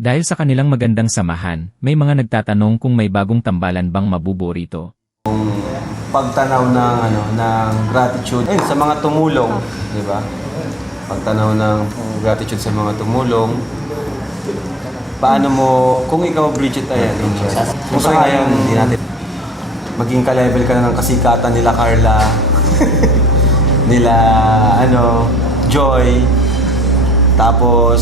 Dahil sa kanilang magandang samahan, may mga nagtatanong kung may bagong tambalan bang mabubuo rito. Pagtanaw ng ng gratitude sa mga tumulong, di ba? Pagtanaw ng gratitude sa mga tumulong. Paano mo kung ikaw Bridget kung sa ngayon hindi natin maging ka-level ka na ng kasikatan nila Carla, nila Joy, tapos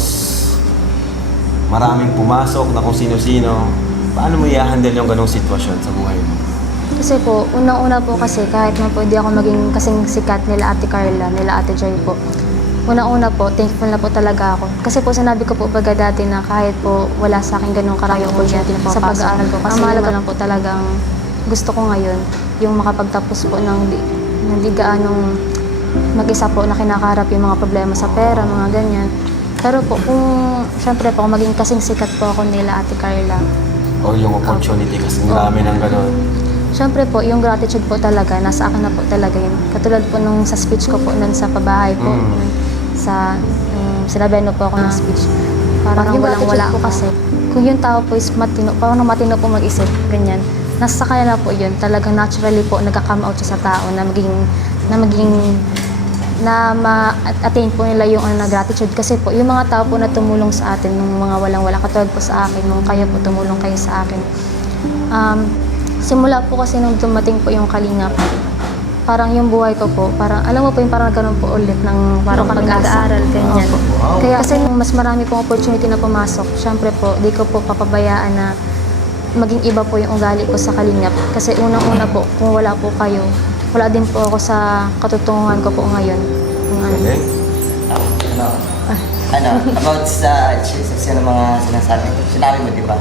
maraming pumasok na kung sino-sino. Paano mo i-handle yung ganong sitwasyon sa buhay mo? Kasi po, unang-una po kasi kahit na po hindi ako maging kasing sikat nila Ate Carla, nila Ate Joy po. Unang-una po, thankful na po talaga ako. Kasi po sinabi ko po baga dati na kahit po wala sa akin ganung karaming opportunity na sa pag-aaral ko. Kasi mahalaga lang po talagang gusto ko ngayon, yung makapagtapos po ng di gaanong mag-isa po na kinakaharap yung mga problema sa pera, mga ganyan. Pero po, kung syempre po, maging kasing sikat po ako nila Ate Carla. O yung opportunity kasi marami ng gano'n. Siyempre po, yung gratitude po talaga, nasa akin na po talaga yun. Katulad po nung sa speech ko po nun sa pabahay po, sinabihan po ako ng speech. Parang yung walang-wala po kasi. Kung yung tao po is matino, parang matino po mag-isip, ganyan. Nasa kanya na po yun, talagang naturally po nagka-come out siya sa tao na ma-attain po nila yung gratitude. Kasi po, yung mga tao po na tumulong sa atin, nung mga walang-wala, katulad po sa akin, nung kayo po tumulong kayo sa akin. Simula po kasi nung dumating po yung Kalingap, parang yung buhay ko po, parang alam mo po yung parang ganun po ulit ng parang pag-aaral, ganyan. Kaya kasi nung mas marami pong opportunity na pumasok, syempre po, di ko po papabayaan na maging iba po yung ugali ko sa Kalingap. Kasi unang-una po, kung wala po kayo, wala din po ako sa katutunguhan ko po ngayon. Okay. About sa mga sinabi mo, di ba?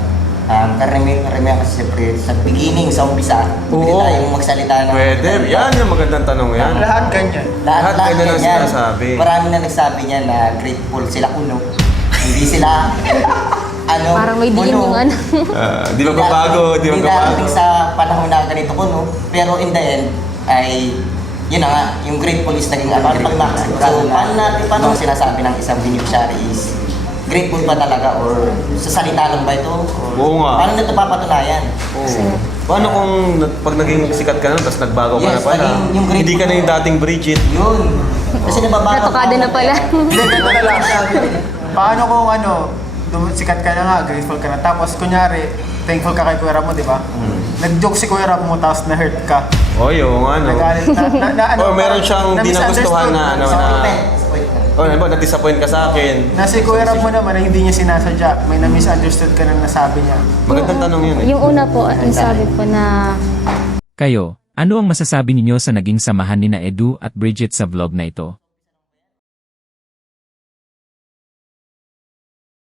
Karamihan kasi siyempre sa beginning, sa umpisa, pwede tayong magsalita ng... Pwede. Yan yung magandang tanong yan. Lahat ganyan. Lahat ganyan ang sinasabi. Marami na nagsabi niya na grateful sila kuno. Hindi sila parang may diin yung Di magbabago, di magbabago. darating sa panahon na ganito kuno, pero in the end, ay yun na nga, yung grateful is naging grateful. So, paano sinasabi ng isang beneficiary is grateful ba talaga or sa salita lang ba ito? Oo nga. Paano nito papatunayan? Paano kung pag naging sikat ka na, tapos nagbago ka na pala? yung Hindi ka na yung dating Bridget. Yun. Kasi nababago. Natukada na pala. Hindi, ganito na lang. Paano kung sikat ka na nga, grateful ka na. Tapos kunyari, thankful ka kay Kuya Ram mo, di ba? Nag-joke si Kuya Ram mo, tapos na-hurt ka. Oo nga, no? Nagalit O meron siyang di nagustuhan na na-disappoint ka sa akin. Na si Kuya Ram mo naman na hindi niya sinasadya, may na-misunderstood ka na nasabi niya. Magandang tanong yun eh. Yung una po, yung sabi po na... Kayo, ano ang masasabi ninyo sa naging samahan ni na Edu at Bridget sa vlog na ito?